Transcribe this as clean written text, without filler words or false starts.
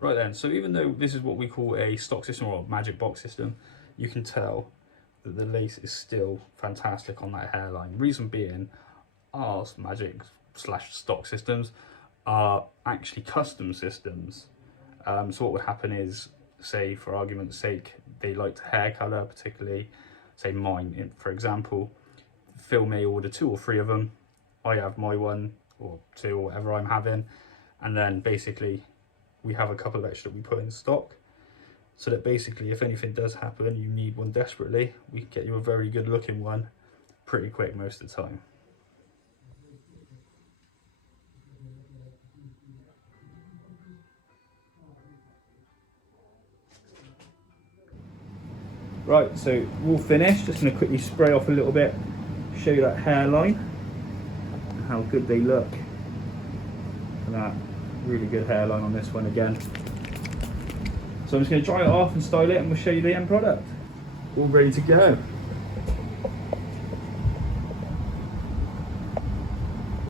Right then, so even though this is what we call a stock system or a magic box system, you can tell that the lace is still fantastic on that hairline. Reason being, our magic slash stock systems are actually custom systems. So what would happen is, say for argument's sake, they liked hair colour, particularly, say mine, for example, Phil may order 2 or 3 of them. I have my 1 or 2 or whatever I'm having, and then basically we have a couple of extra that we put in stock, so that basically if anything does happen and you need one desperately, we can get you a very good looking one pretty quick most of the time. Right, so we're all finished. Just going to quickly spray off a little bit, show you that hairline and how good they look. And that really good hairline on this one again. So I'm just going to dry it off and style it, and we'll show you the end product. All ready to go.